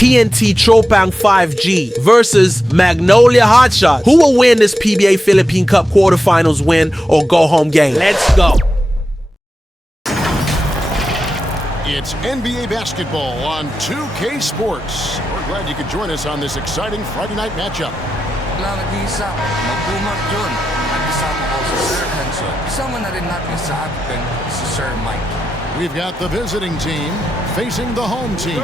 TNT Tropang 5G versus Magnolia HOTSHOTS. Who will win this PBA Philippine Cup quarterfinals win or go home game? Let's go. It's NBA basketball on 2K Sports. We're glad you could join us on this exciting Friday night matchup. We've got the visiting team facing the home team.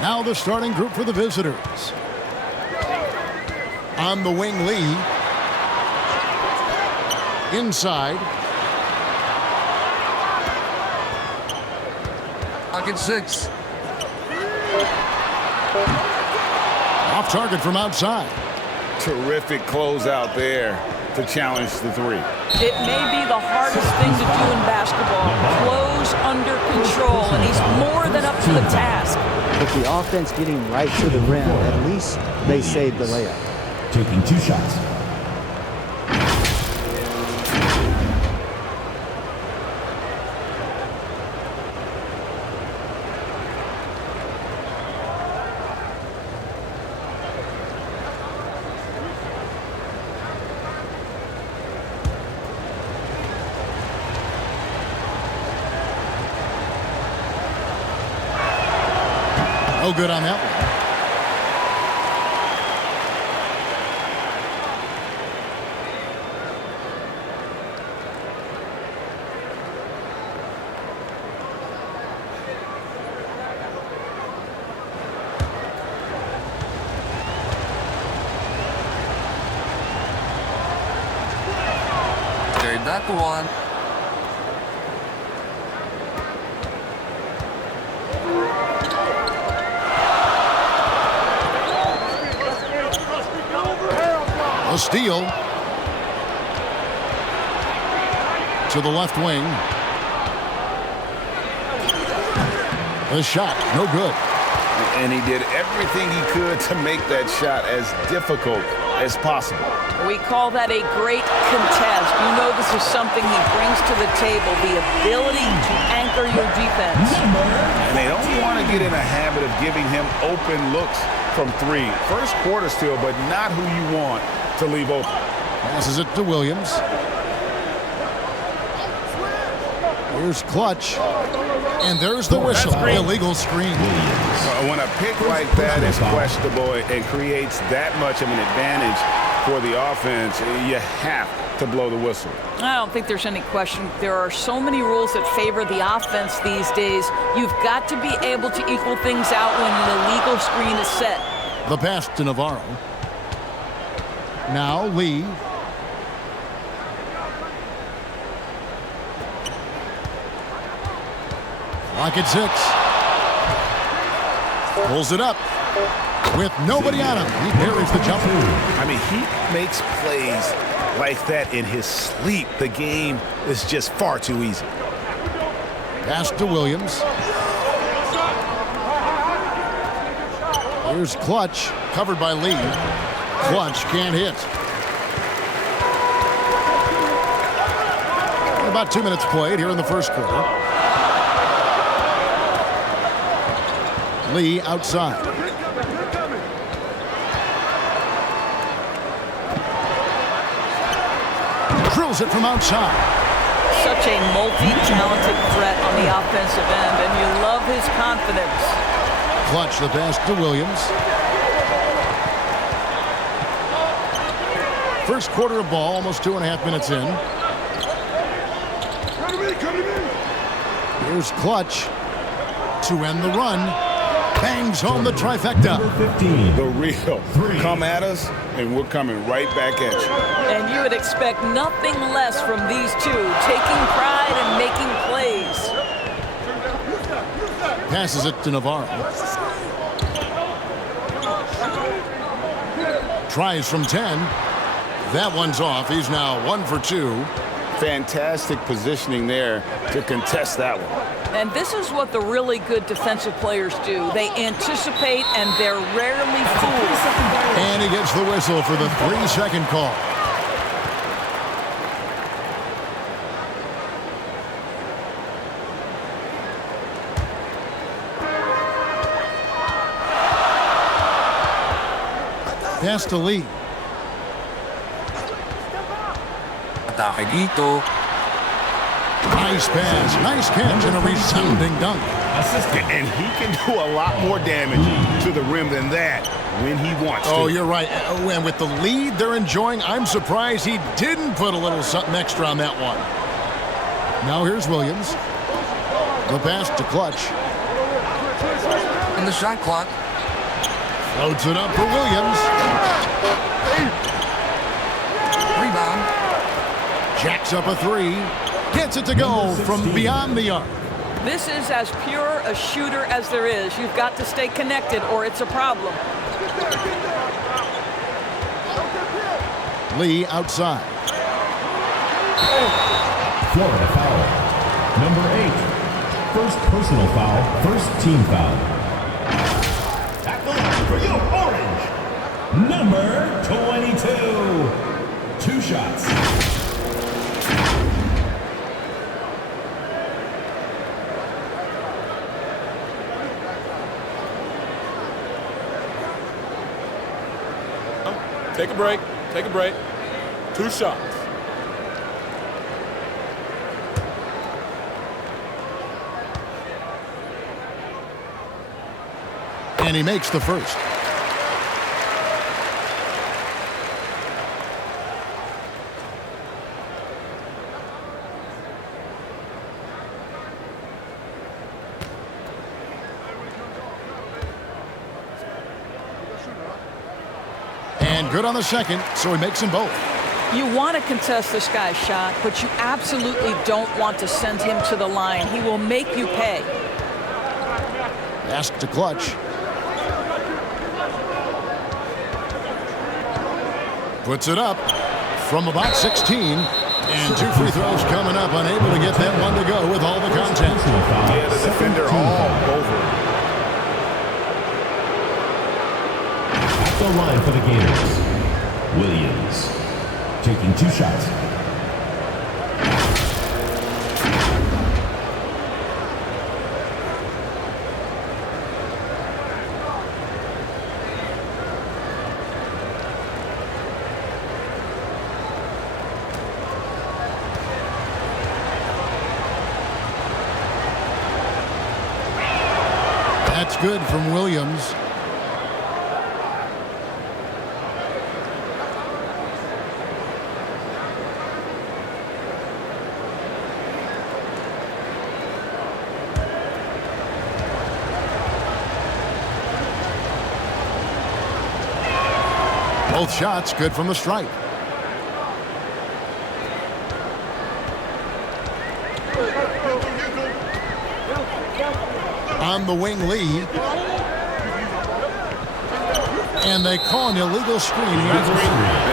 Now the starting group for the visitors. On the wing, Lee. Inside. Pocket 6. Off target from outside. Terrific closeout there to challenge the three. It may be the hardest thing to do in basketball. Close under control, and he's more than up to the task. With the offense getting right to the rim, at least they saved the layup. Taking 2 shots. No good on that one. That one. A steal. To the left wing. The shot, no good. And he did everything he could to make that shot as difficult as possible. We call that a great contest. You know this is something he brings to the table, the ability to anchor your defense. And they don't want to get in a habit of giving him open looks from three. First quarter still, but not who you want to leave open. Passes it to Williams. Here's Clutch. And there's the whistle. Illegal screen. When a pick like that is questionable and creates that much of an advantage for the offense, you have to blow the whistle. I don't think there's any question. There are so many rules that favor the offense these days. You've got to be able to equal things out when an illegal screen is set. The pass to Navarro. Now Lee. Clock at 6. Pulls it up. With nobody on him, he parries the jumper. I mean, he makes plays like that in his sleep. The game is just far too easy. Pass to Williams. Here's Clutch, covered by Lee. Clutch can't hit. About 2 minutes played here in the first quarter. Lee outside. Drills it from outside. Such a multi-talented threat on the offensive end, and you love his confidence. Clutch the pass to Williams. First quarter of ball, almost 2.5 minutes in. Here's Clutch to end the run. Bangs home the trifecta. The real. Come at us, and we're coming right back at you. And you would expect nothing less from these two, taking pride and making plays. Passes it to Navarro. Tries from 10. That one's off. He's now 1 for 2. Fantastic positioning there to contest that one. And this is what the really good defensive players do. They anticipate, and they're rarely fooled. And he gets the whistle for the 3-second call. Pass to Lee. Atake dito. Nice pass. Nice catch and a resounding dunk. And he can do a lot more damage to the rim than that when he wants to. Oh, you're right. Oh, and with the lead they're enjoying, I'm surprised he didn't put a little something extra on that one. Now here's Williams. The pass to Clutch. In the shot clock. Floats it up for Williams. Rebound. Jacks up a three. Gets it to go from beyond the arc. This is as pure a shooter as there is. You've got to stay connected or it's a problem. Lee outside. Florida foul. Number 8. First personal foul, first team foul. At the line for your orange. Number 22. 2 shots. Take a break. Take a break. 2 shots. And he makes the first. And good on the second, so he makes them both. You want to contest this guy's shot, but you absolutely don't want to send him to the line. He will make you pay. Pass to Clutch. Puts it up from about 16. And 2 free throws coming up. Unable to get that one to go with all the contact. Yeah, the defender all over. At the line for the Gators. Williams taking 2 shots. That's good from Williams. Both shots good from the stripe. On the wing, Lee. And they call an illegal screen here.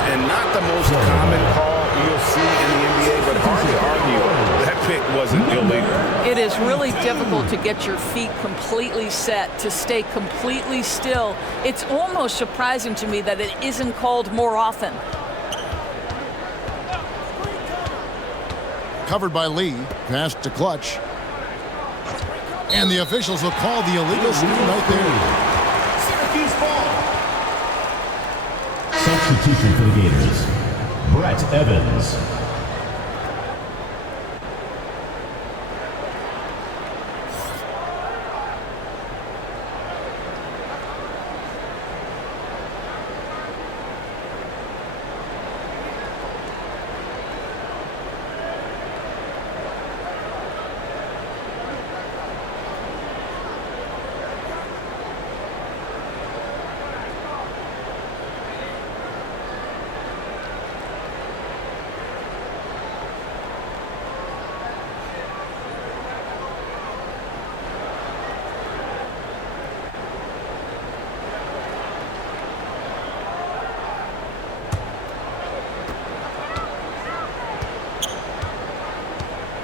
And not the most common call you'll see in the NBA, but hard to argue that pick wasn't illegal. It is really difficult to get your feet completely set, to stay completely still. It's almost surprising to me that it isn't called more often. Covered by Lee. Pass to Clutch. And the officials will call the illegal screen right there. Syracuse ball. Substitution for the Gators. Brett Evans.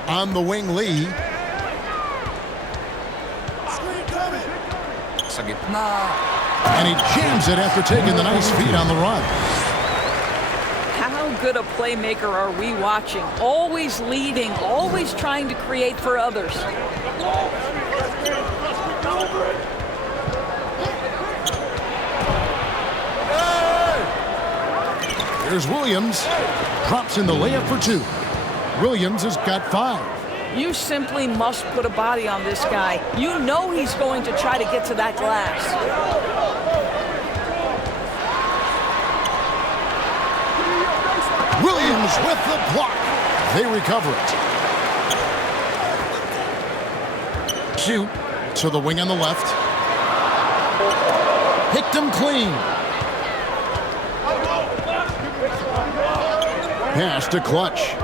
On the wing, Lee. Sa gitna. And he jams it after taking the nice feed on the run. How good a playmaker are we watching? Always leading, always trying to create for others. Here's Williams. Drops in the layup for 2. Williams has got 5. You simply must put a body on this guy. You know he's going to try to get to that glass. Williams with the block. They recover it. Shoot to the wing on the left. Picked him clean. Pass to Clutch.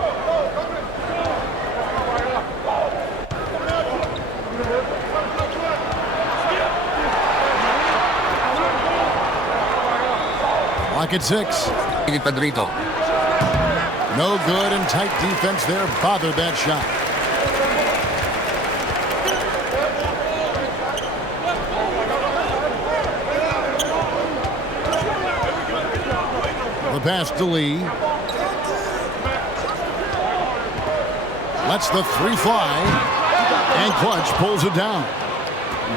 Lock at 6. No good, and tight defense there bothered that shot. The pass to Lee. Lets the 3 fly, and Clutch pulls it down.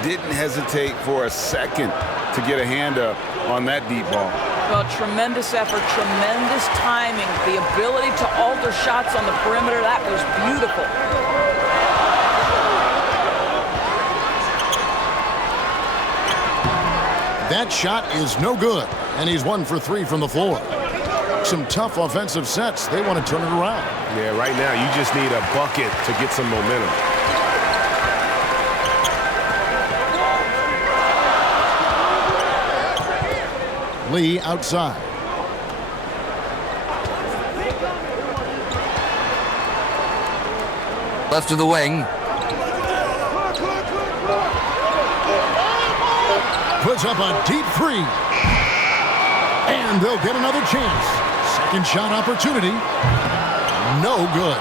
Didn't hesitate for a second to get a hand up on that deep ball. Well, tremendous effort, tremendous timing, the ability to alter shots on the perimeter. That was beautiful. That shot is no good, and he's 1 for 3 from the floor. Some tough offensive sets. They want to turn it around. Yeah, right now you just need a bucket to get some momentum. Lee outside. Left to the wing. Puts up a deep 3. And they'll get another chance. Second shot opportunity. No good.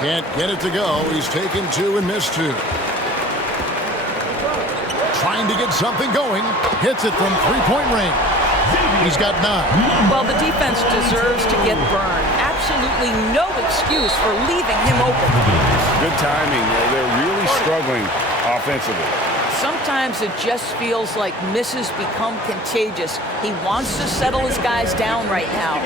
Can't get it to go. He's taken 2 and missed 2. Trying to get something going. Hits it from 3-point range. He's got 9. Well, the defense deserves to get burned. Absolutely no excuse for leaving him open. Good timing. They're really struggling offensively. Sometimes it just feels like misses become contagious. He wants to settle his guys down right now.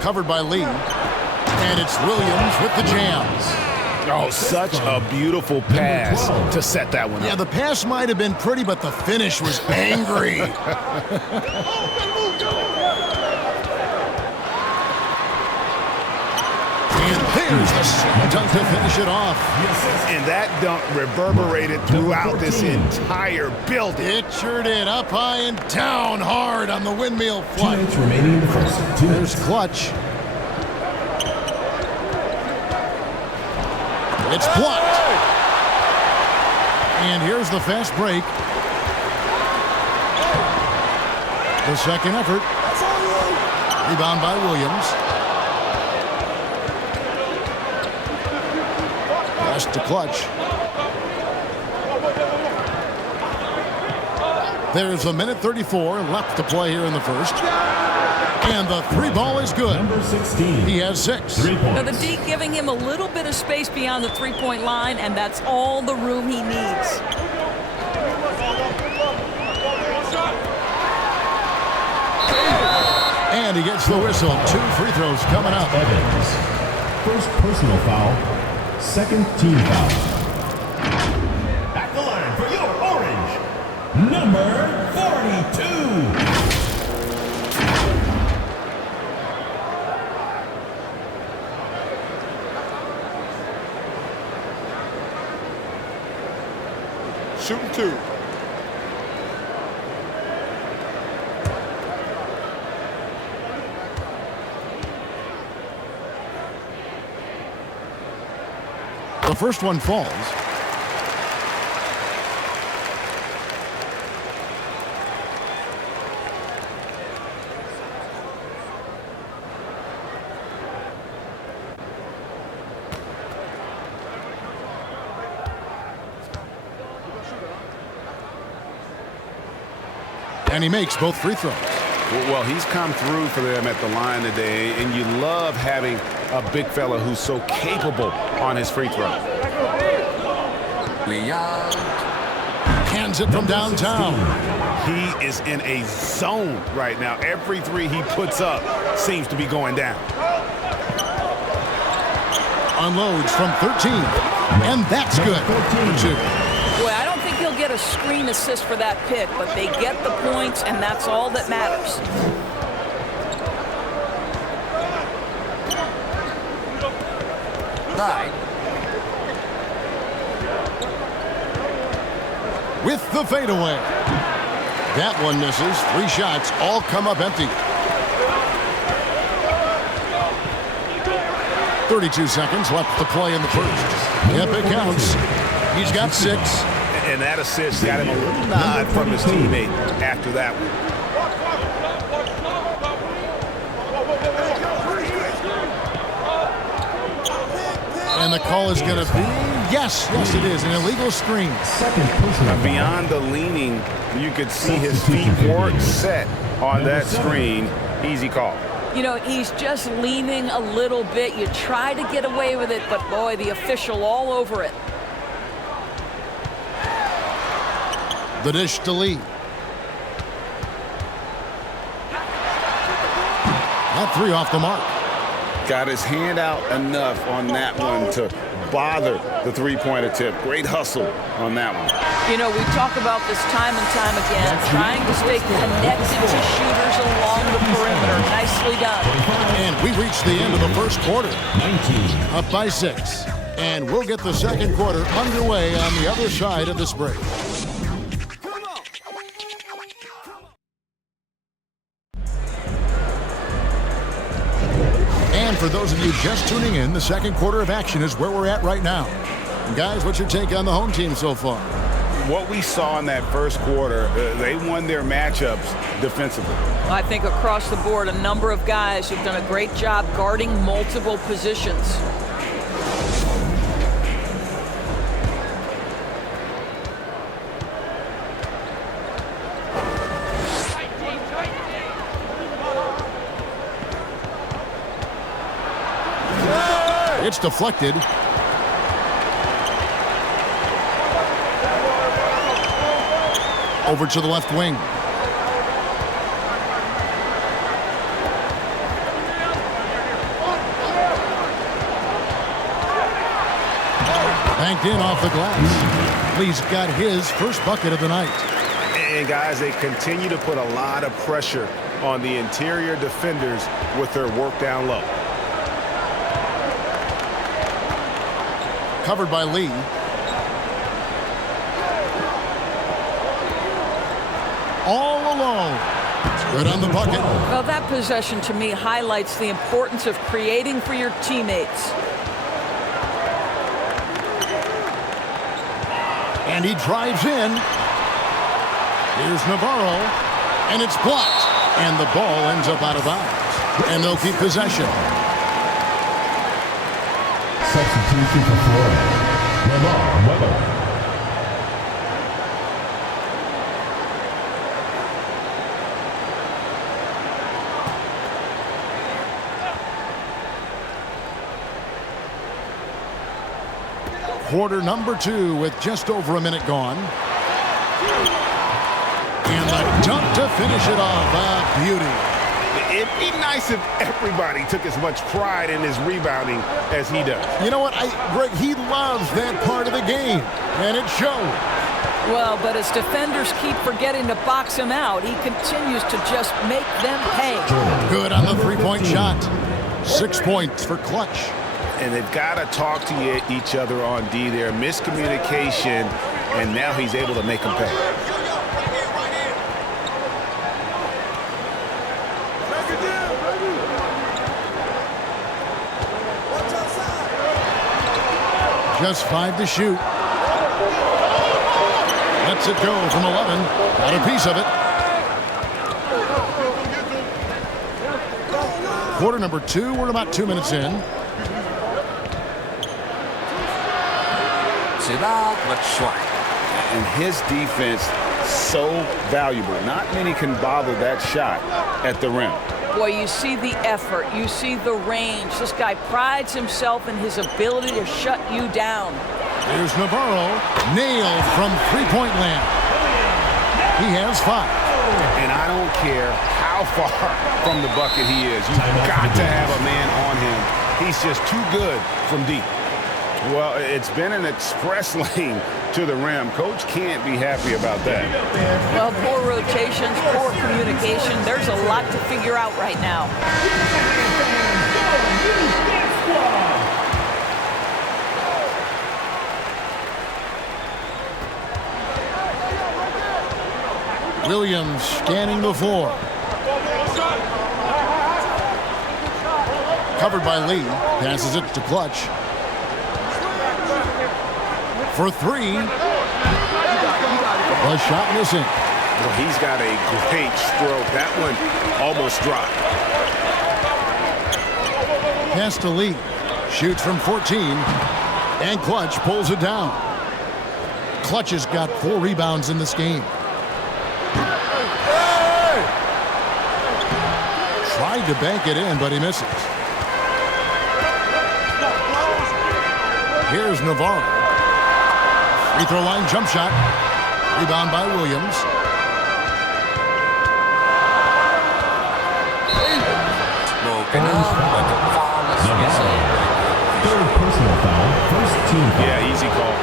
Covered by Lee. And it's Williams with the jams. Oh, such a beautiful pass to set that one up. Yeah, the pass might have been pretty, but the finish was angry. And there's the slam dunk to finish it off. And that dunk reverberated throughout this entire building. It sure did. Up high and down hard on the windmill flight. 2 minutes remaining in the first. 2 There's minutes. Clutch. It's blocked. And here's the fast break. The second effort. Rebound by Williams. Pass to Clutch. There's a minute 34 left to play here in the first. And the 3 ball is good. Number 16. He has 6. 3 points. Now the D giving him a little bit of space beyond the 3-point line, and that's all the room he needs. And he gets the whistle. 2 free throws coming up. Evans. First personal foul. Second team foul. At the line for your orange. Number 42. Shooting 2. The first one falls. And he makes both free throws. Well, he's come through for them at the line today, and you love having a big fella who's so capable on his free throw. Hands it from downtown. He is in a zone right now. Every three he puts up seems to be going down. Unloads from 13. And that's good for 2. Boy, I don't think he'll get a screen assist for that pick, but they get the points, and that's all that matters. Right. With the fadeaway. That one misses. 3 shots all come up empty. 32 seconds left to play in the first. Yep, it counts. He's got 6. And that assist got him a little nod from his teammate after that one. And the call is going to be, yes, it is, an illegal screen. Beyond the leaning, you could see his feet weren't set on that screen. Easy call. You know, he's just leaning a little bit. You try to get away with it, but boy, the official all over it. The dish to Lee. That 3 off the mark. Got his hand out enough on that one to bother the three-point attempt. Great hustle on that one. You know, we talk about this time and time again, trying to stay connected to shooters along the perimeter. Nicely done. And we reached the end of the first quarter. 19. Up by 6. And we'll get the second quarter underway on the other side of this break. And for those of you just tuning in, the second quarter of action is where we're at right now. And guys, what's your take on the home team so far? What we saw in that first quarter, they won their matchups defensively. I think across the board, a number of guys who've done a great job guarding multiple positions. It's deflected. Over to the left wing. Banked in off the glass. Lee's got his first bucket of the night. And guys, they continue to put a lot of pressure on the interior defenders with their work down low. Covered by Lee. All alone. Good on the bucket. Well, that possession to me highlights the importance of creating for your teammates. And he drives in. Here's Navarro. And it's blocked. And the ball ends up out of bounds. And they'll keep possession. Substitution for Florida. Lamar Weber. Quarter number 2 with just over a minute gone. And the dunk to finish it off. A beauty. It'd be nice if everybody took as much pride in his rebounding as he does. You know what? Greg, he loves that part of the game, and it shows. Well, but as defenders keep forgetting to box him out, he continues to just make them pay. Good on the three-point shot. 6 points for Clutch. And they've got to talk to each other on D there. Miscommunication, and now he's able to make them pay. Just 5 to shoot. Lets it go from 11. Got a piece of it. Quarter number 2. We're about 2 minutes in. Sila Batshuayi. And his defense so valuable. Not many can bottle that shot at the rim. Boy, you see the effort. You see the range. This guy prides himself in his ability to shut you down. Here's Navarro. Nailed from three-point land. He has 5. And I don't care how far from the bucket he is. You've got to have a man on him. He's just too good from deep. Well, it's been an express lane to the rim. Coach can't be happy about that. Well, poor rotations, poor communication. There's a lot to figure out right now. Williams scanning the floor. Covered by Lee. Passes it to Clutch. For 3. The shot missing. Well, he's got a great stroke. That one almost dropped. Pass to Lee. Shoots from 14. And Clutch pulls it down. Clutch has got 4 rebounds in this game. Tried to bank it in, but he misses. Here's Navarro. Free throw line jump shot. Rebound by Williams. Broken up, but the foul is missing. Third personal foul, first team foul. Yeah, easy call.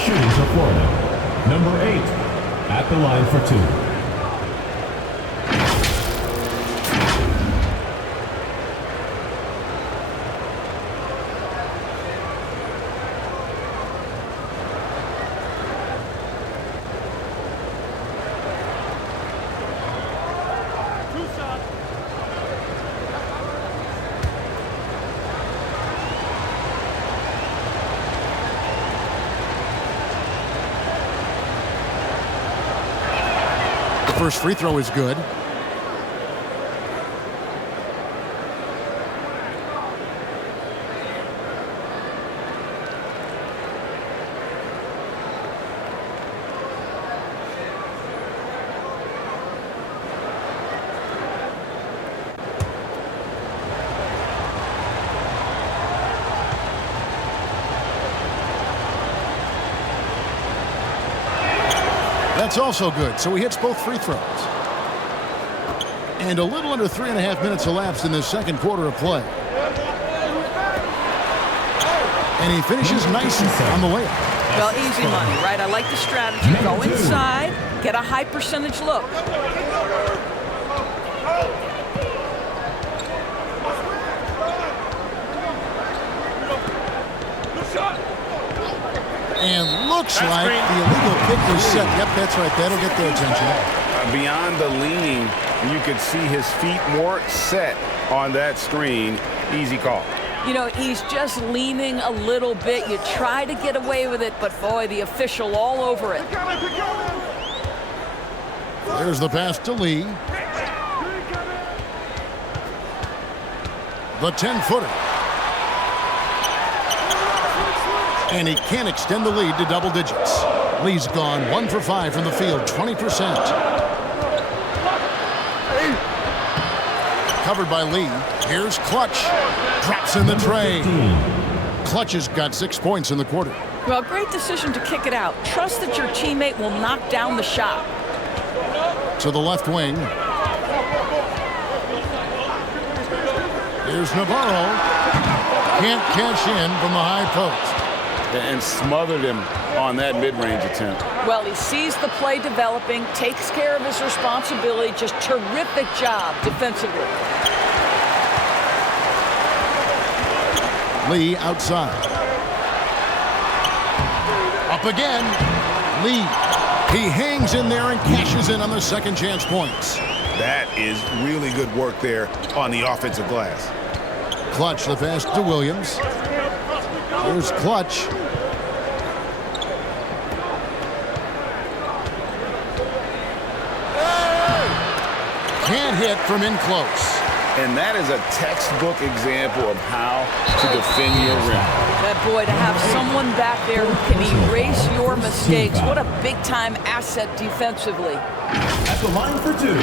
Shooting for Florida. Number 8 at the line for 2. First free throw is good. That's also good, so he hits both free throws. And a little under 3.5 minutes elapsed in the second quarter of play. And he finishes nicely on the layup. Well, easy money, right? I like the strategy. Go inside, get a high percentage look. And looks like the illegal kick was set. Yep, that's right. That'll get their attention. Beyond the leaning, you could see his feet more set on that screen. Easy call. You know, he's just leaning a little bit. You try to get away with it, but boy, the official all over it. There's the pass to Lee. The 10-footer. And he can't extend the lead to double digits. Lee's gone 1 for 5 from the field, 20%. Covered by Lee. Here's Clutch. Drops in the tray. Clutch has got 6 points in the quarter. Well, great decision to kick it out. Trust that your teammate will knock down the shot. To the left wing. Here's Navarro. Can't cash in from the high post. And smothered him on that mid-range attempt. Well, he sees the play developing, takes care of his responsibility. Just terrific job defensively. Lee outside. Up again. Lee. He hangs in there and cashes in on the second chance points. That is really good work there on the offensive glass. Clutch the pass to Williams. Here's Clutch. Can't hit from in close. And that is a textbook example of how to defend your rim. That boy, to have someone back there who can erase your mistakes, what a big-time asset defensively. At the line for two,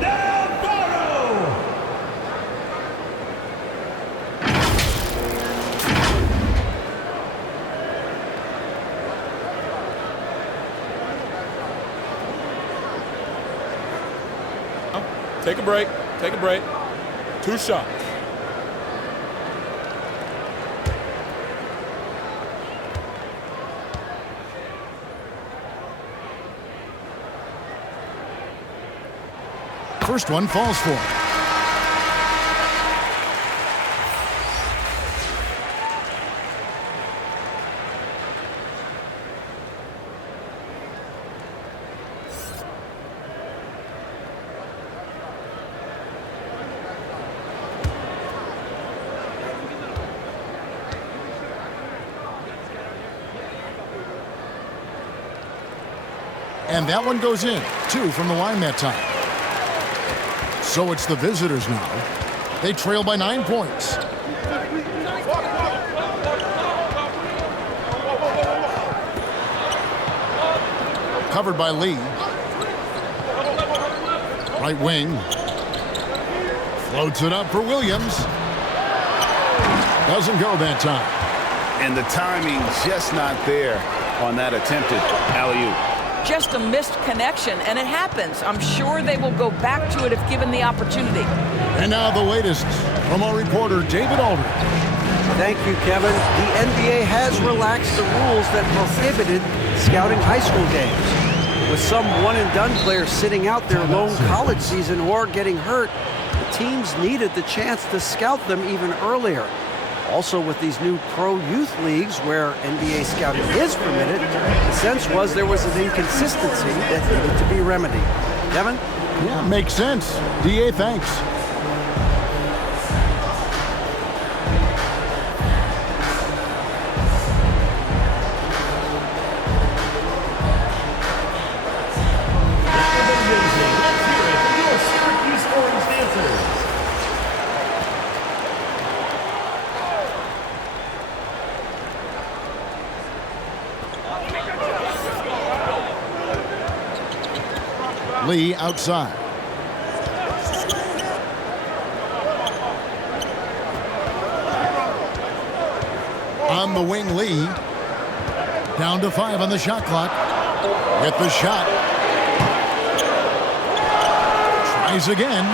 Navarro! Take a break. Take a break. 2 shots. First one falls for him. And that one goes in. 2 from the line that time. So it's the visitors now. They trail by 9 points. Covered by Lee. Right wing. Floats it up for Williams. Doesn't go that time. And the timing just not there on that attempted alley-oop. Just a missed connection, and it happens. I'm sure they will go back to it if given the opportunity. And now the latest from our reporter, David Aldridge. Thank you, Kevin. The NBA has relaxed the rules that prohibited scouting high school games. With some one-and-done players sitting out their lone college season or getting hurt, the teams needed the chance to scout them even earlier. Also, with these new pro youth leagues where NBA scouting is permitted, the sense was there was an inconsistency that needed to be remedied. Kevin? Yeah, makes sense. DA, thanks. Lee outside. On the wing, Lee. Down to 5 on the shot clock. With the shot. Tries again.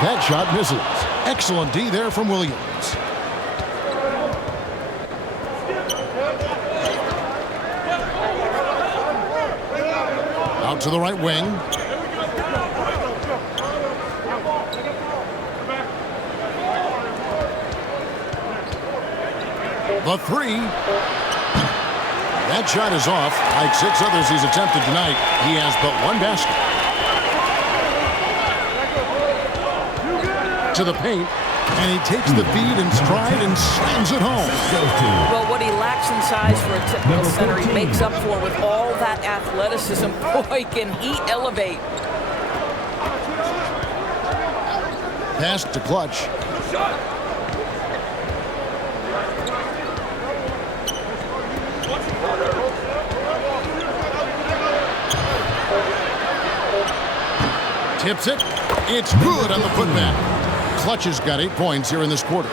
That shot misses. Excellent D there from Williams. Out to the right wing. The 3. That shot is off. Like 6 others he's attempted tonight, he has but 1 basket. To the paint, and he takes the feed in stride and slams it home. Well, what he lacks in size for a typical center, he makes up for with all that athleticism. Boy, can he elevate. Pass to Clutch. Tips it. It's good on the putback. Clutch has got 8 points here in this quarter.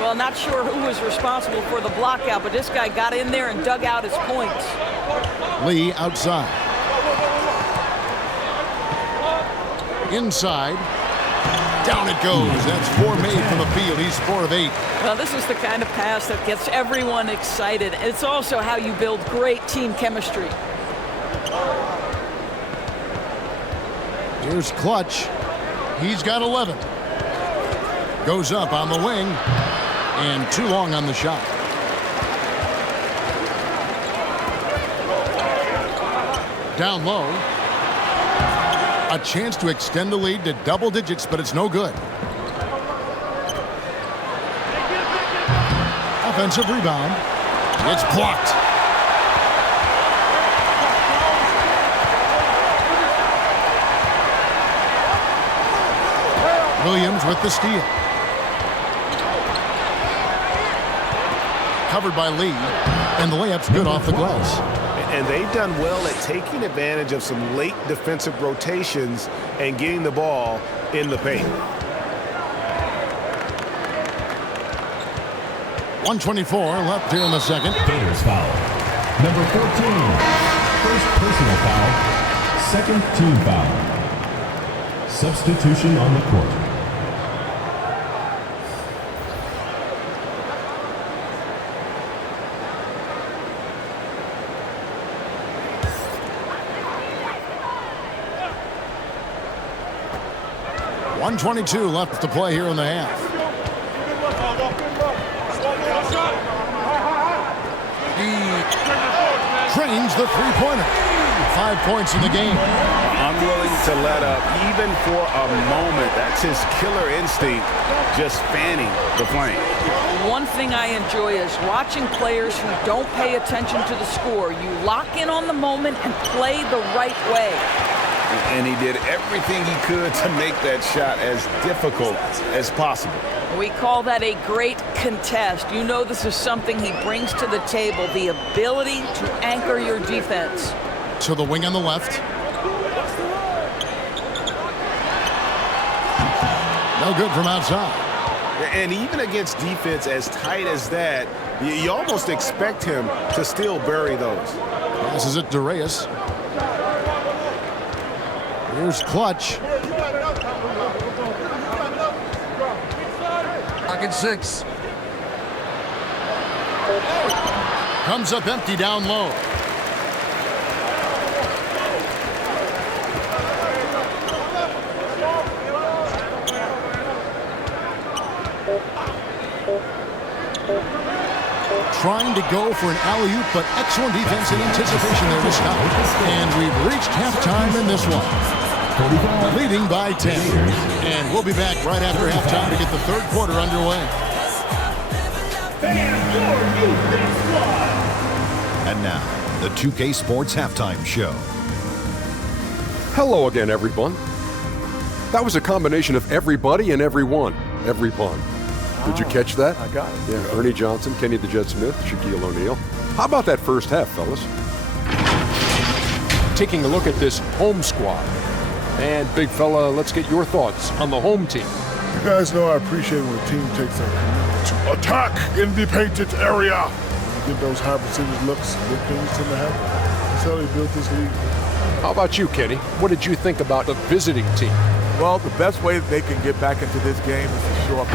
Well, not sure who was responsible for the blockout, but this guy got in there and dug out his points. Lee outside. Inside. Down it goes. That's 4 made from the field. He's 4 of 8. Well, this is the kind of pass that gets everyone excited. It's also how you build great team chemistry. Here's Clutch. He's got 11. Goes up on the wing. And too long on the shot. Down low. A chance to extend the lead to double digits, but it's no good. Up Offensive rebound. It's blocked. Williams with the steal. Covered by Lee, and the layup's good off the glass. And they've done well at taking advantage of some late defensive rotations and getting the ball in the paint. 1:24 left here in the second. Gators foul. Number 14. First personal foul. Second team foul. Substitution on the court. .122 left to play here in the half. He trains the three-pointer. 5 points in the game. Unwilling to let up even for a moment. That's his killer instinct, just fanning the flame. One thing I enjoy is watching players who don't pay attention to the score. You lock in on the moment and play the right way. And he did everything he could to make that shot as difficult as possible. We call that a great contest. You know this is something he brings to the table, the ability to anchor your defense. To the wing on the left. No good from outside. And even against defense as tight as that, you almost expect him to still bury those. Passes it to Reyes. Here's Clutch. Pocket 6. Comes up empty down low. Trying to go for an alley-oop, but excellent defense and anticipation there to stop. And we've reached halftime in this one. Leading by 10. And we'll be back right after halftime to get the third quarter underway. And now, the 2K Sports Halftime Show. Hello again, everyone. That was a combination of everybody and everyone. Everyone. Did you catch that? I got it. Yeah, Ernie Johnson, Kenny the Jet Smith, Shaquille O'Neal. How about that first half, fellas? Taking a look at this home squad. And big fella, let's get your thoughts on the home team. You guys know I appreciate when a team takes a to attack in the painted area. You get those high percentage looks, good things tend to happen. That's how they built this league. How about you, Kenny? What did you think about the visiting team? Well, the best way that they can get back into this game is to show up.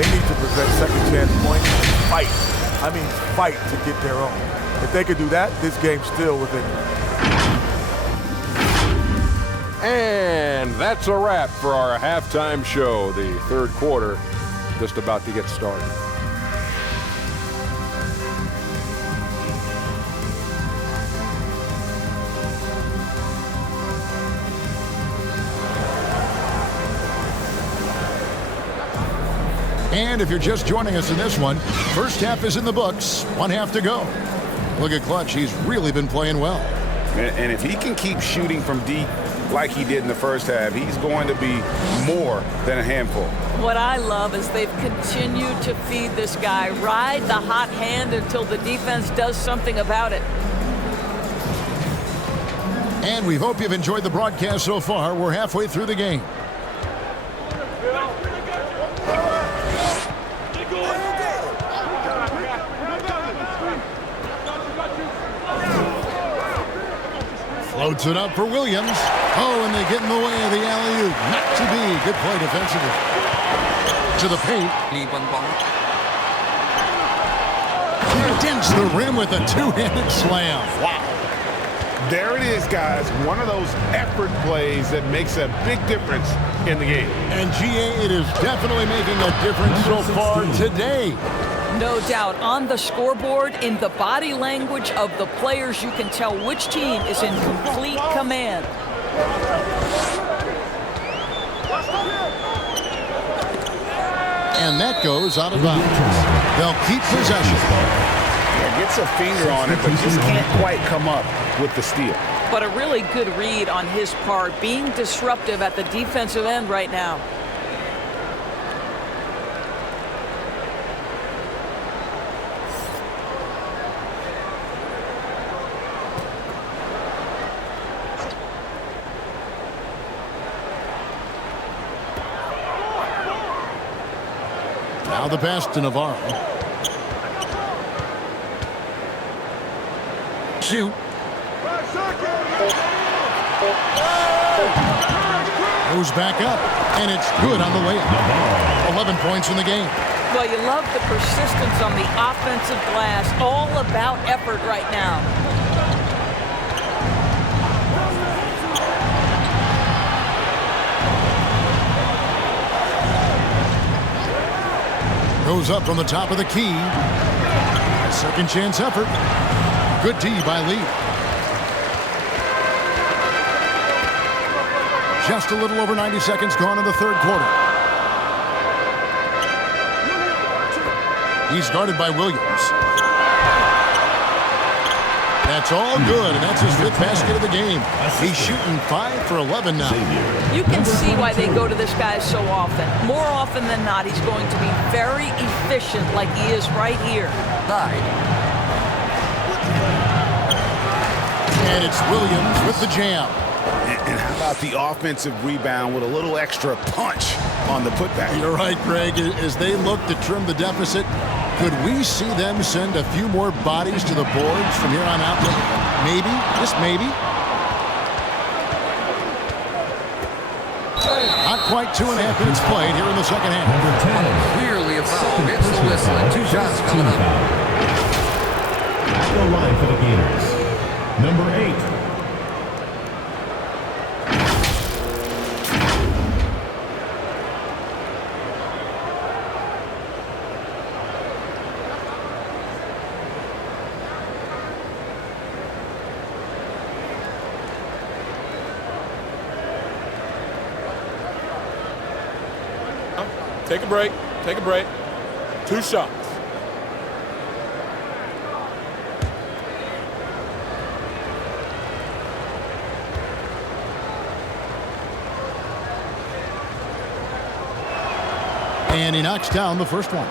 They need to prevent second chance points and fight. I mean, fight to get their own. If they could do that, this game's still within. And that's a wrap for our halftime show. The third quarter just about to get started. And if you're just joining us in this one, first half is in the books. One half to go. Look at Clutch. He's really been playing well. And if he can keep shooting from deep like he did in the first half, he's going to be more than a handful. What I love is they've continued to feed this guy, ride the hot hand until the defense does something about it. And we hope you've enjoyed the broadcast so far. We're halfway through the game. Floats it up for Williams. Oh, and they get in the way of the alley-oop. Not to be. Good play defensively. To the paint. Against the rim with a two-handed slam. Wow. There it is, guys. One of those effort plays that makes a big difference in the game. And GA, it is definitely making a difference so far today. No doubt. On the scoreboard, in the body language of the players, you can tell which team is in complete command. And And that goes out of bounds. They'll keep possession. Yeah, gets a finger on it, but just can't quite come up with the steal. But a really good read on his part, being disruptive at the defensive end right now. Now the pass to Navarro. Shoot. Goes back up, and it's good on the way up. 11 points in the game. Well, you love the persistence on the offensive glass. All about effort right now. Goes up from the top of the key. A second chance effort. Good D by Lee. Just a little over 90 seconds gone in the third quarter. He's guarded by Williams. That's all good, and that's his 5th basket of the game. He's shooting 5 for 11 now. You can see why they go to this guy so often. More often than not, he's going to be very efficient like he is right here. And it's Williams with the jam. And how about the offensive rebound with a little extra punch on the putback? You're right, Greg. As they look to trim the deficit, could we see them send a few more bodies to the boards from here on out? Maybe, just maybe. Not quite 2.5 minutes played here in the second half. Number 10. Clearly a foul. Gets the whistle and 2 shots coming up. At the line for the Gators. Number 8. Take a break. Take a break. 2 shots. And he knocks down the first one.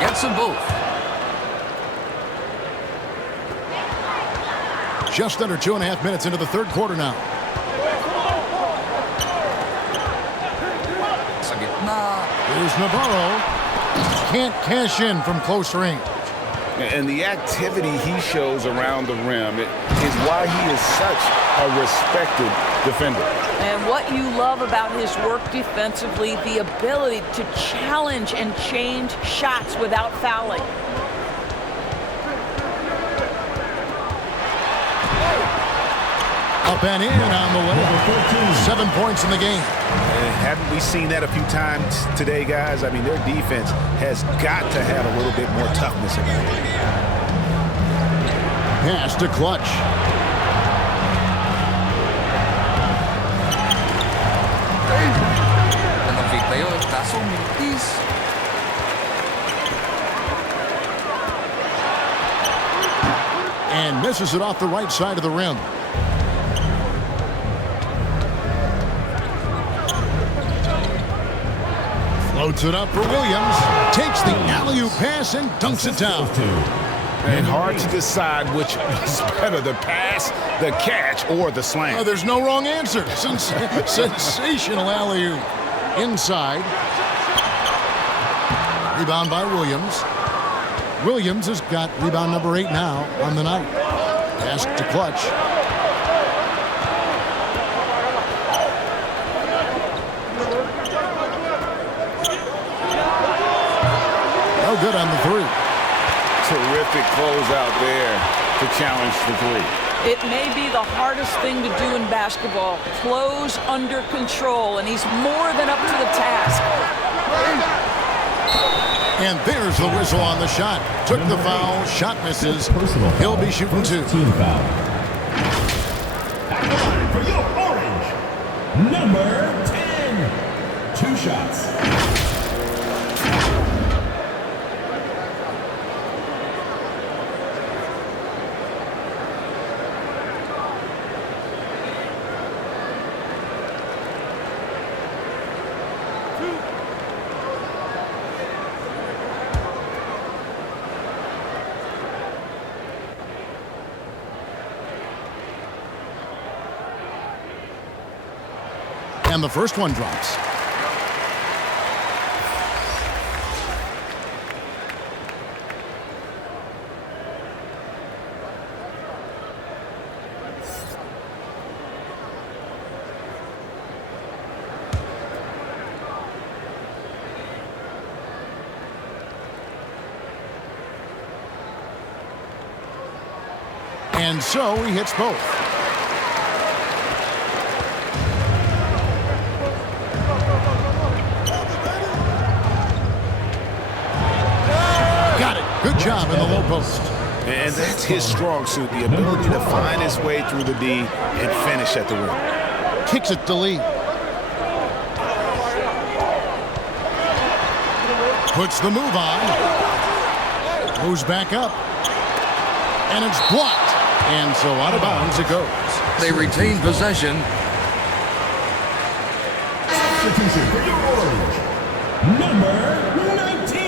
Gets them both. Just under 2.5 minutes into the third quarter now. Here's Navarro. Can't cash in from close range. And the activity he shows around the rim is why he is such a respected defender. And what you love about his work defensively, the ability to challenge and change shots without fouling. Up and in on the way. 7 points in the game. Haven't we seen that a few times today, guys? I mean, their defense has got to have a little bit more toughness in it. Pass to Clutch. And misses it off the right side of the rim. Floats it up for Williams. Takes the alley-oop pass and dunks it down. And hard to decide which is better, the pass, the catch, or the slam. Oh, there's no wrong answer. Sensational alley-oop. Inside. Rebound by Williams. Williams has got rebound number 8 now on the night. Pass to Clutch. No good on the 3. Terrific closeout there. to challenge the three. It may be the hardest thing to do in basketball. Close under control, and he's more than up to the task. And there's the whistle on the shot. Took the foul. Shot misses. He'll be shooting two. Team foul. Back the line for your orange. Number 10. 2 shots. And the first one drops. And so he hits both. Good job in the low post. And that's his strong suit, the ability to find his way through the D and finish at the rim. Kicks it to Lee. Puts the move on. Moves back up. And it's blocked. And so out of bounds it goes. They retain possession. Substitution for your orange. Number 19.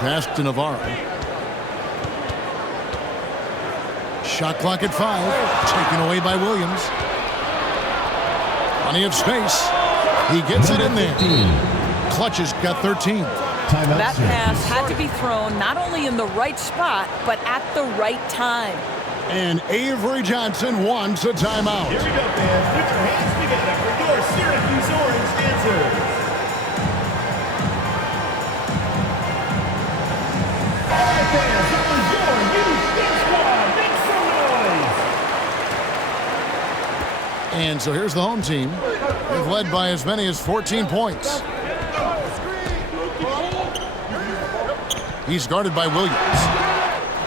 Pass to Navarro. Shot clock at 5. Taken away by Williams. Plenty of space. He gets it in there. Clutches got 13. That pass had to be thrown not only in the right spot, but at the right time. And Avery Johnson wants a timeout. Here we go, fans. Put your hands together for your Syracuse Orange dancers. All right, fans, that was your youth dance squad. Make some noise. And so here's the home team. They've led by as many as 14 points. He's guarded by Williams.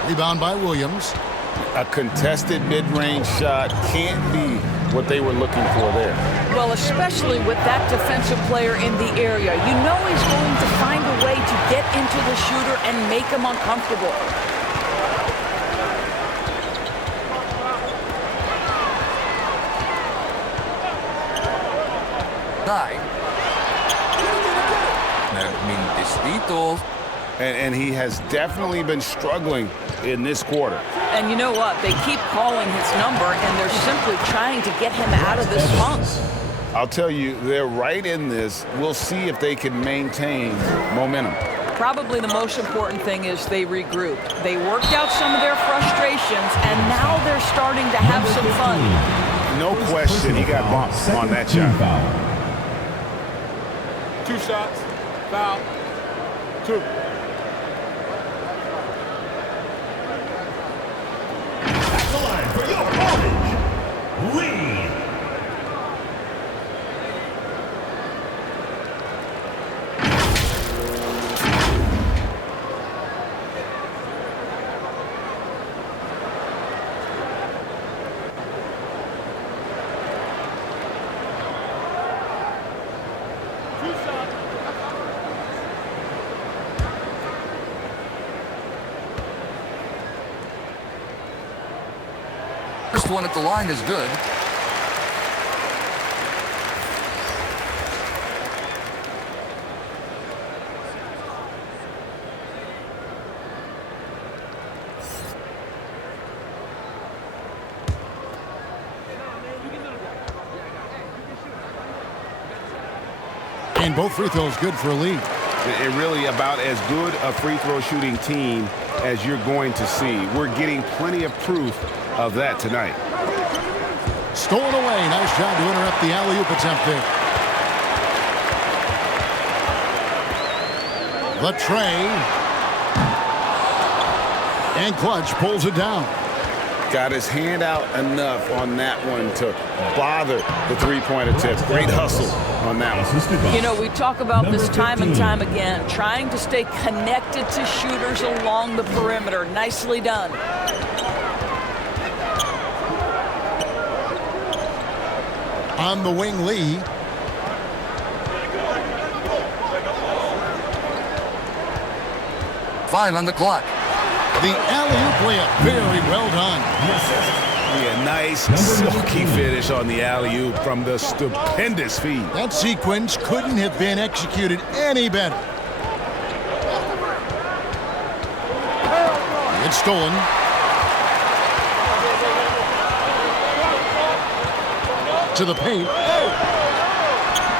Rebound by Williams. A contested mid-range shot can't be what they were looking for there. Well, especially with that defensive player in the area. You know he's going to find a way to get into the shooter and make him uncomfortable. And he has definitely been struggling in this quarter. And you know what? They keep calling his number, and they're simply trying to get him out of this funk. I'll tell you, they're right in this. We'll see if they can maintain momentum. Probably the most important thing is they regrouped. They worked out some of their frustrations, and now they're starting to have some fun. No question, he got bumped on that shot. 2 shots, foul, 2. At the line for your orange, Lee. First one at the line is good. And both free throws good for Lee. And really about as good a free throw shooting team as you're going to see. We're getting plenty of proof of that tonight. Stolen away. Nice job to interrupt the alley-oop attempt there. The tray. And Clutch pulls it down. Got his hand out enough on that one to bother the three-point attempt. Great hustle on that one. You know, we talk about this time and time again, trying to stay connected to shooters along the perimeter. Nicely done. On the wing, Lee. Five on the clock. The alley-oop layup. Very well done. Yeah, nice, silky finish on the alley-oop from the stupendous feed. That sequence couldn't have been executed any better. It's stolen. To the paint.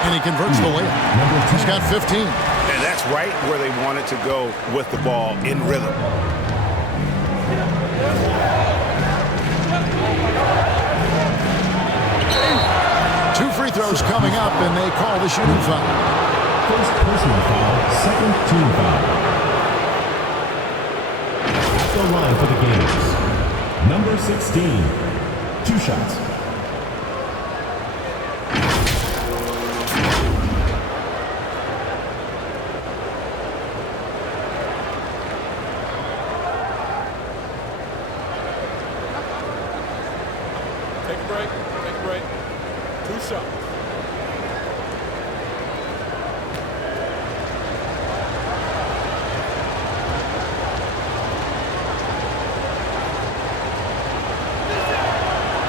And he converts the layup. He's got 15. And that's right where they wanted to go with the ball in rhythm. Two free throws coming up, and they call the shooting foul. First personal foul, second team foul. At the line for the games, number 16, 2 shots. Take a break. Take a break. 2 shots.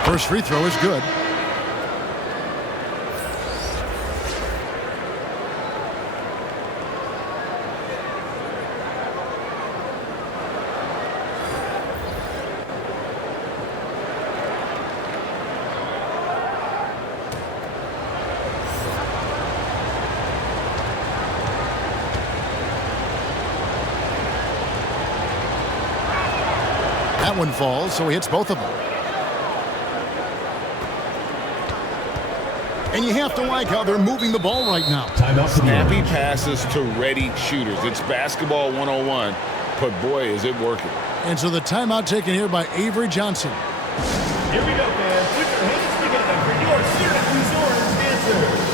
First free throw is good. That one falls, so he hits both of them. And you have to like how they're moving the ball right now. Snappy passes to ready shooters. It's basketball 101, but boy, is it working. And so the timeout taken here by Avery Johnson. Here we go, fans. Put your hands together for your Syracuse Orange dancers.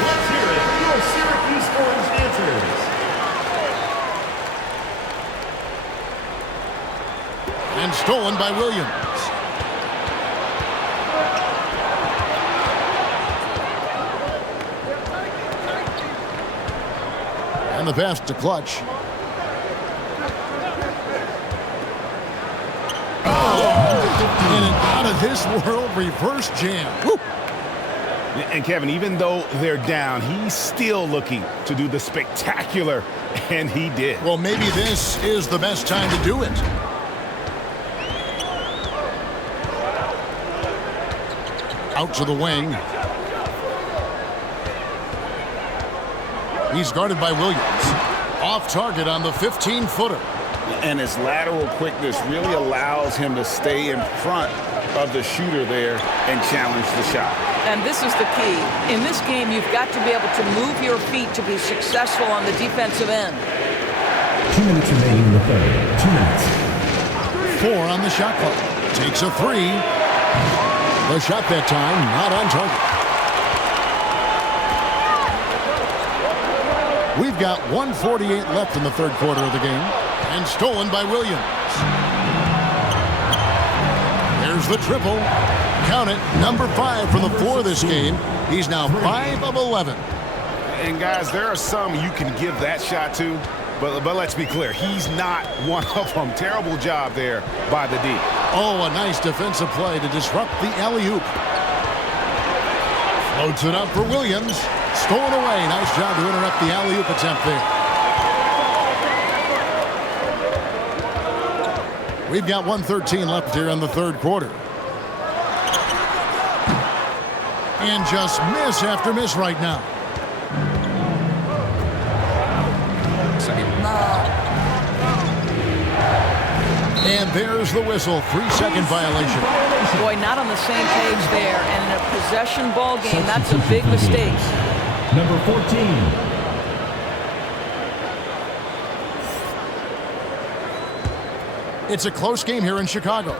Let's hear it for your Syracuse Orange dancers. And stolen by Williams. And the pass to Clutch. Oh! And an out-of-this-world reverse jam. Woo! And Kevin, even though they're down, he's still looking to do the spectacular, and he did. Well, maybe this is the best time to do it. Out to the wing. He's guarded by Williams. Off target on the 15-footer. And his lateral quickness really allows him to stay in front of the shooter there and challenge the shot. And this is the key. In this game, you've got to be able to move your feet to be successful on the defensive end. 2 minutes remaining in the third. 2 minutes. 4 on the shot clock. Takes a 3. The shot that time not on target. We've got 1:48 left in the third quarter of the game. And stolen by Williams. There's the triple. Count it, number 5 for the 4 this game. He's now 5 of 11. And guys, there are some you can give that shot to, but let's be clear, he's not one of them. Terrible job there by the D. Oh, a nice defensive play to disrupt the alley-oop. Loads it up for Williams. Stolen away. Nice job to interrupt the alley-oop attempt there. We've got 1:13 left here in the third quarter. And just miss after miss right now. And there's the whistle. 3-second violation. Boy, not on the same page there. And in a possession ball game, that's a big mistake. Number 14. It's a close game here in Chicago.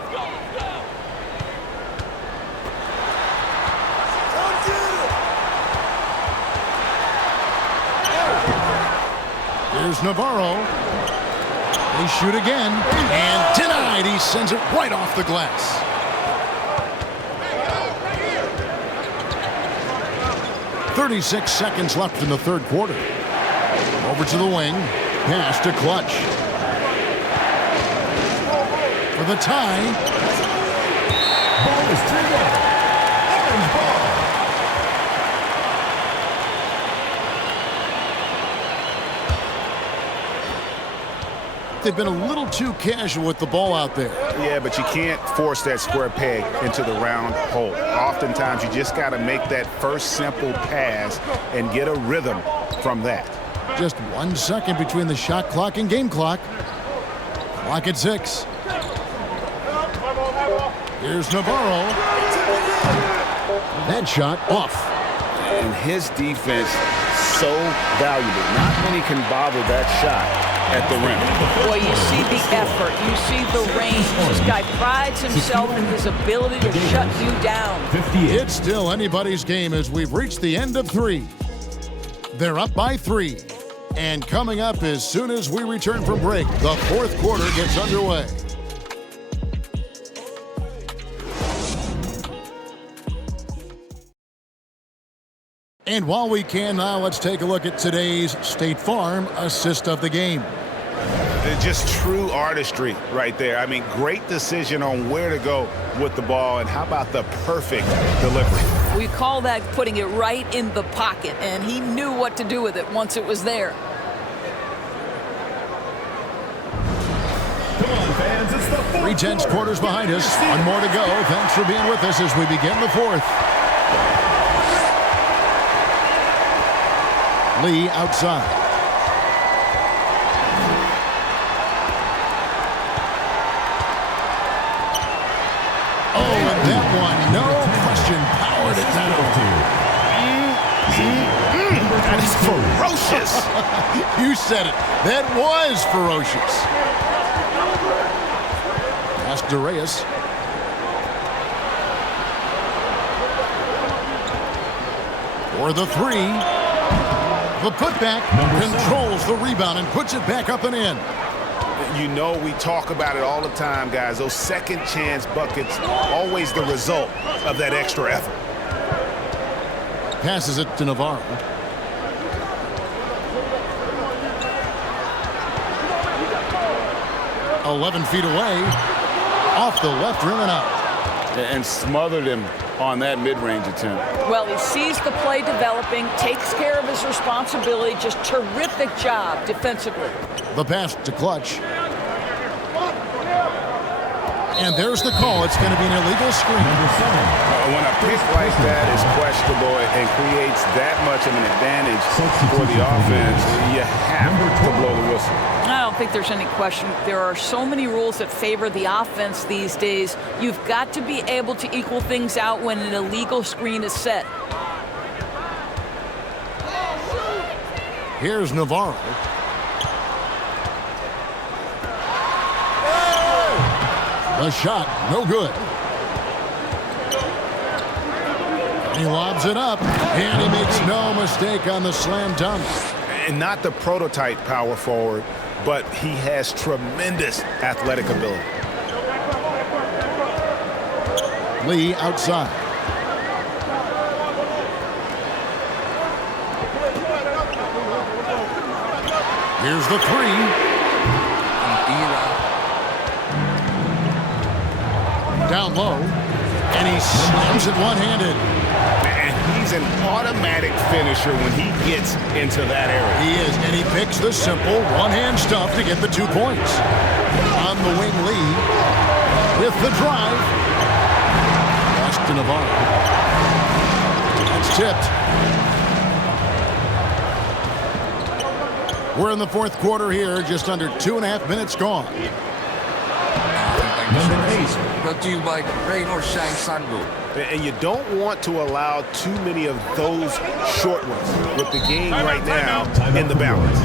Here's Navarro. They shoot again, and denied. He sends it right off the glass. "36 seconds left in the third quarter. Over to the wing. Pass to Clutch. For the tie. Ball is turned up. Orange ball. They've been a little too casual with the ball out there. Yeah, but you can't force that square peg into the round hole. Oftentimes, you just got to make that first simple pass and get a rhythm from that. Just 1 second between the shot clock and game clock. Clock at 6. Here's Navarro. That shot off. And his defense so valuable. Not many can bother that shot at the rim. Boy, you see the effort. You see the range. This guy prides himself in his ability to shut you down. 58. It's still anybody's game as we've reached the end of 3. They're up by 3. And coming up as soon as we return from break, the fourth quarter gets underway. And while we can now, let's take a look at today's State Farm assist of the game. Just true artistry right there. I mean, great decision on where to go with the ball, and how about the perfect delivery? We call that putting it right in the pocket, and he knew what to do with it once it was there. Come on, fans, it's the fourth. 3 quarters behind us. 1 more to go. Thanks for being with us as we begin the fourth. Lee outside. Oh, and that one, no question, powered it down. That is ferocious. You said it. That was ferocious. Pass to Reyes. For the 3. The putback controls the rebound and puts it back up and in. You know, we talk about it all the time, guys. Those second chance buckets, always the result of that extra effort. Passes it to Navarro. "11 feet away. Off the left rim and out." And smothered him on that mid-range attempt. Well, he sees the play developing, takes care of his responsibility. Just terrific job defensively. The pass to Clutch. And there's the call. It's going to be an illegal screen. When a pick like that is questionable and creates that much of an advantage for the offense, you have to blow the whistle. I don't think there's any question. There are so many rules that favor the offense these days. You've got to be able to equal things out when an illegal screen is set. Here's Navarro. The shot, no good. He lobs it up, and he makes no mistake on the slam dunk. And not the prototype power forward, but he has tremendous athletic ability. Lee outside. Here's the 3. Down low, and he slams it one-handed. And he's He's an automatic finisher when he gets into that area. He is, and he picks the simple one-hand stuff to get the 2 points. On the wing, Lee with the drive. Pass to Navarro. It's tipped. We're in the fourth quarter here, just under 2.5 minutes gone. Number 8. Brought to you by Rain or Shine Sunroof. And you don't want to allow too many of those short ones with the game right now in the balance.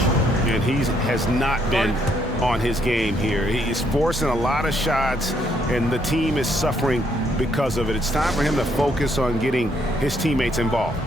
And he has not been on his game here. He's forcing a lot of shots, and the team is suffering because of it. It's time for him to focus on getting his teammates involved.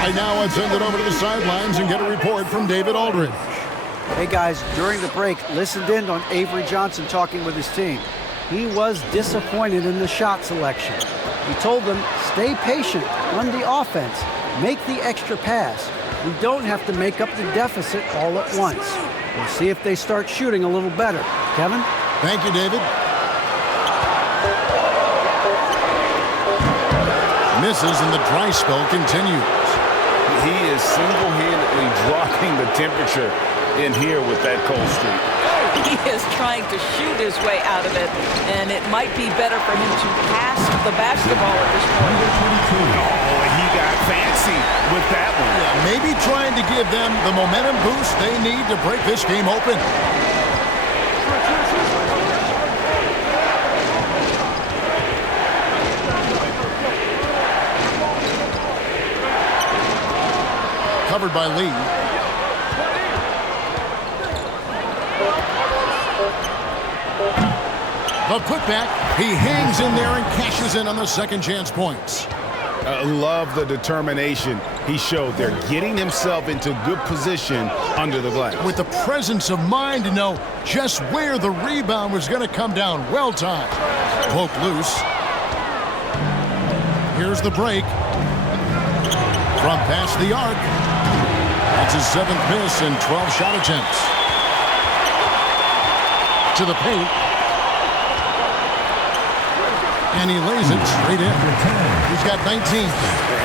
Right now, I'd send it over to the sidelines and get a report from David Aldridge. Hey guys, during the break, listened in on Avery Johnson talking with his team. He was disappointed in the shot selection. He told them, stay patient, run the offense, make the extra pass. We don't have to make up the deficit all at once. We'll see if they start shooting a little better. Kevin? Thank you, David. Misses and the dry spell continues. He is single-handedly dropping the temperature in here with that cold streak. He is trying to shoot his way out of it, and it might be better for him to pass the basketball at this point. Oh, he got fancy with that one. Yeah, maybe trying to give them the momentum boost they need to break this game open. Covered by Lee. The putback. He hangs in there and cashes in on the second chance points. Love the determination he showed there, getting himself into good position under the glass. With the presence of mind to know just where the rebound was going to come down. Well timed. Poke loose. Here's the break. From past the arc. That's his 7th miss in 12 shot attempts. To the paint. And he lays it straight in. He's got 19.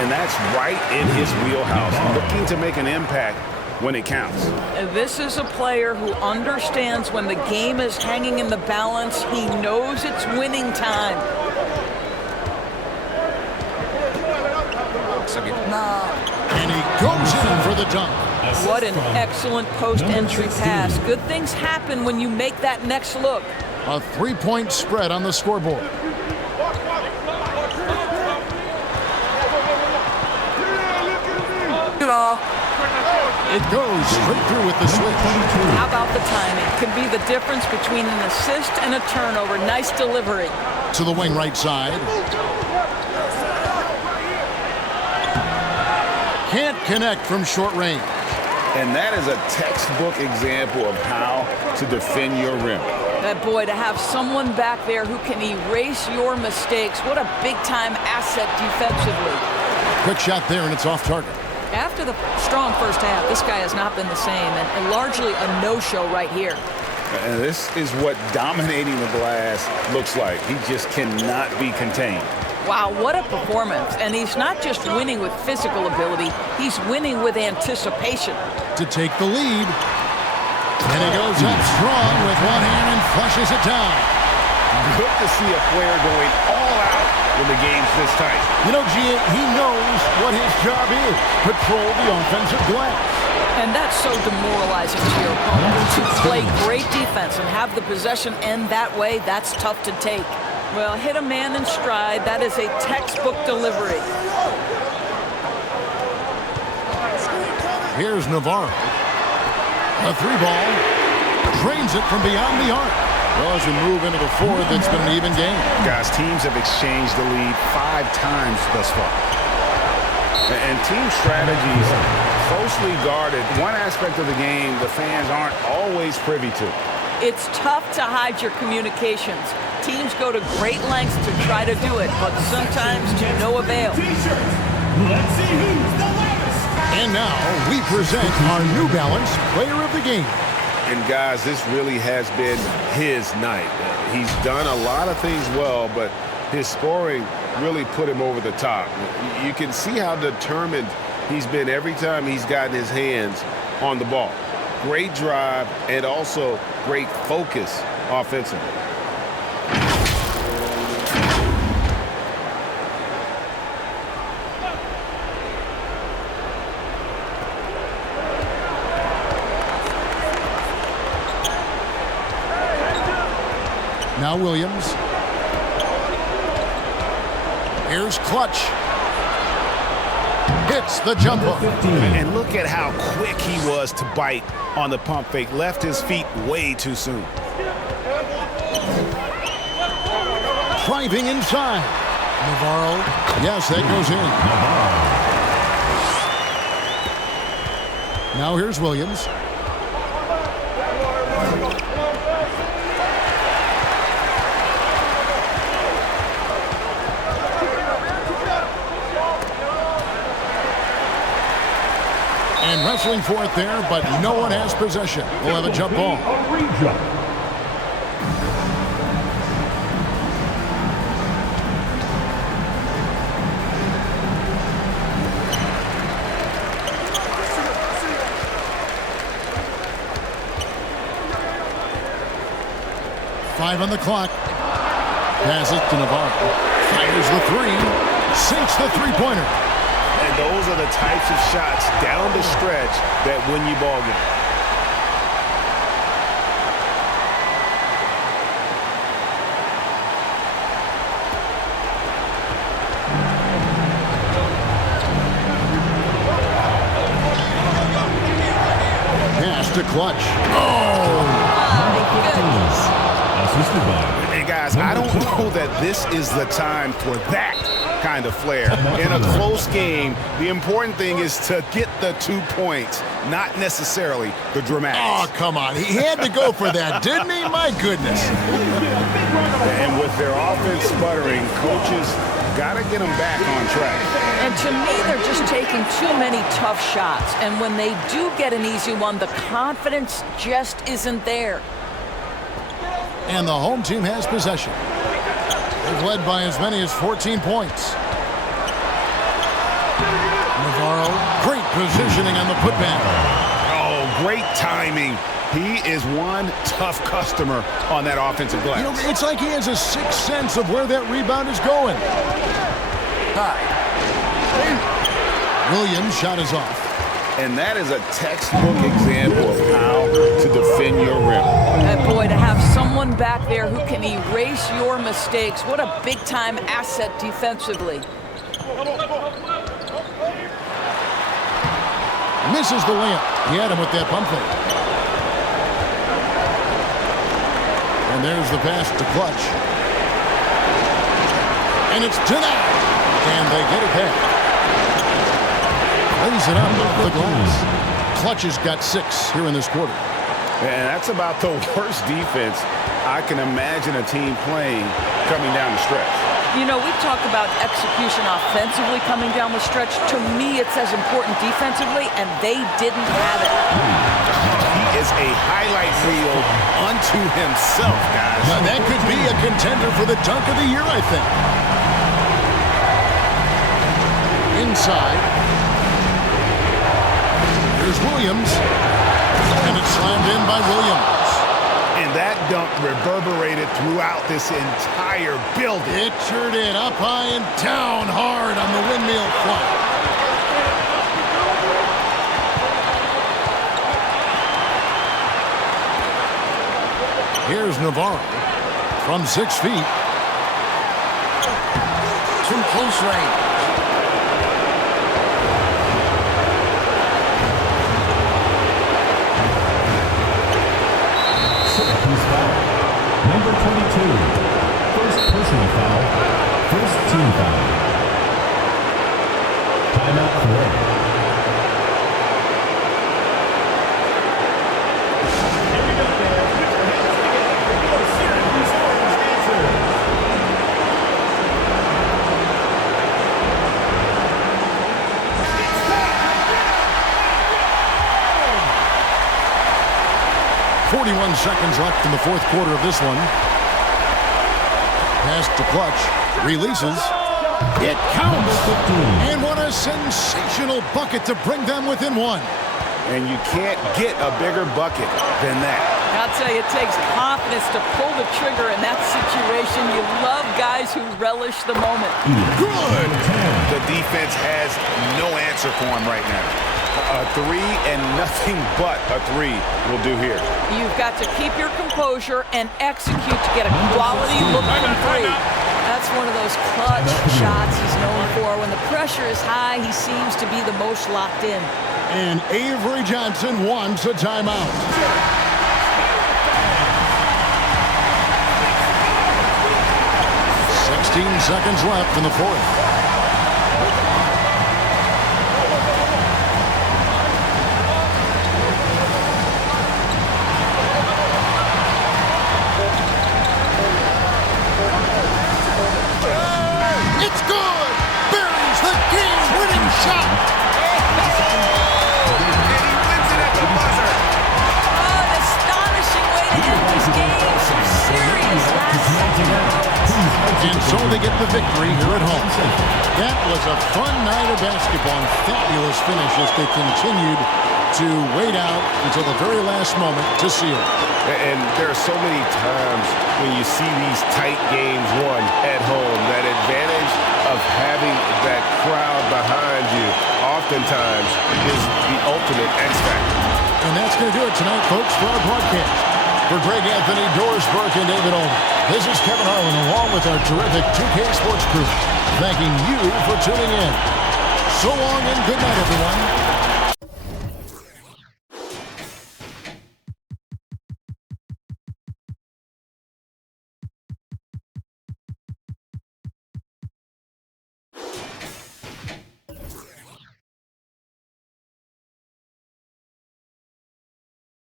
And that's right in his wheelhouse. Looking to make an impact when it counts. This is a player who understands when the game is hanging in the balance. He knows it's winning time. And he goes in for the dunk. What an excellent post-entry pass. Good things happen when you make that next look. A 3-point spread on the scoreboard. It goes straight through with the switch. How about the timing? Could be the difference between an assist and a turnover. Nice delivery. To the wing right side. Can't connect from short range. And that is a textbook example of how to defend your rim. That boy, to have someone back there who can erase your mistakes. What a big-time asset defensively. Quick shot there, and it's off target. After the strong first half, this guy has not been the same, and largely a no-show right here. And this is what dominating the glass looks like. He just cannot be contained. Wow, what a performance. And he's not just winning with physical ability, he's winning with anticipation. To take the lead. And he goes up strong with one hand and flushes it down. Good to see a player going all out when the game's this tight. You know, G, he knows what his job is. Patrol the offensive glass. And that's so demoralizing to your opponent. To play great defense and have the possession end that way, that's tough to take. Well, hit a man in stride. That is a textbook delivery. Here's Navarro. A 3-ball. Drains it from beyond the arc. Well, as we move into the fourth, it's been an even game. Guys, teams have exchanged the lead 5 times thus far. And team strategies closely guarded. One aspect of the game the fans aren't always privy to. It's tough to hide your communications. Teams go to great lengths to try to do it, but sometimes to no avail. Let's see who's the loudest. And now we present our New Balance Player of the Game. And guys, this really has been his night. He's done a lot of things well, but his scoring really put him over the top. You can see how determined he's been every time he's gotten his hands on the ball. Great drive and also great focus offensively. Now Williams. Here's Clutch. Hits the jump hook. And look at how quick he was to bite on the pump fake. Left his feet way too soon. Driving inside. Navarro. Yes, that goes in. Now here's Williams. And wrestling for it there, but no one has possession. We'll have a jump ball. Five on the clock. Passes to Navarro. Fires the three. Sinks the three-pointer. And those are the types of shots down the stretch that win you ball game. Pass to Clutch. And guys, I don't know that this is the time for that kind of flair. In a close game, the important thing is to get the 2 points, not necessarily the dramatics. Oh, come on. He had to go for that, didn't he? My goodness. And with their offense sputtering, coaches got to get them back on track. And to me, they're just taking too many tough shots. And when they do get an easy one, the confidence just isn't there. And the home team has possession. They've led by as many as 14 points. Navarro, great positioning on the putback. Oh, great timing. He is one tough customer on that offensive glass. You know, it's like he has a sixth sense of where that rebound is going. Williams' shot is off. And that is a textbook example of how to defend your rim. And boy, to have someone back there who can erase your mistakes, what a big-time asset defensively. Misses the layup. He had him with that pump fake. And there's the pass to Clutch. And it's to that. And they get it back. Lays it up off the glass. Clutch has got 6 here in this quarter. And that's about the worst defense I can imagine a team playing coming down the stretch. You know, we've talked about execution offensively coming down the stretch. To me, it's as important defensively, and they didn't have it. He is a highlight reel unto himself, guys. Now, that could be a contender for the dunk of the year, I think. Inside. Here's Williams, and it's slammed in by Williams. And that dunk reverberated throughout this entire building. Pictured it up high and down hard on the windmill front. Here's Navarro from 6 feet. Too close range. Number 22, first personal foul, first team foul. Timeout 41 seconds left in the fourth quarter of this one. Pass to Clutch. Releases. It counts. And what a sensational bucket to bring them within one. And you can't get a bigger bucket than that. I'll tell you, it takes confidence to pull the trigger in that situation. You love guys who relish the moment. Good. The defense has no answer for him right now. A three and nothing but a three will do here. You've got to keep your composure and execute to get a quality look from three. That's one of those clutch shots he's known for. When the pressure is high, he seems to be the most locked in. And Avery Johnson wants a timeout. 16 seconds left in the fourth. It's good! Buries the game-winning shot! And so they get the victory here at home. That was a fun night of basketball and fabulous finish as they continued to wait out until the very last moment to seal it. And there are so many times when you see these tight games won at home, that advantage of having that crowd behind you oftentimes is the ultimate X factor. And that's going to do it tonight, folks, for our broadcast. For Greg Anthony, Doris Burke, and David Owen, this is Kevin Harlan along with our terrific 2K Sports crew, thanking you for tuning in. So long and good night, everyone.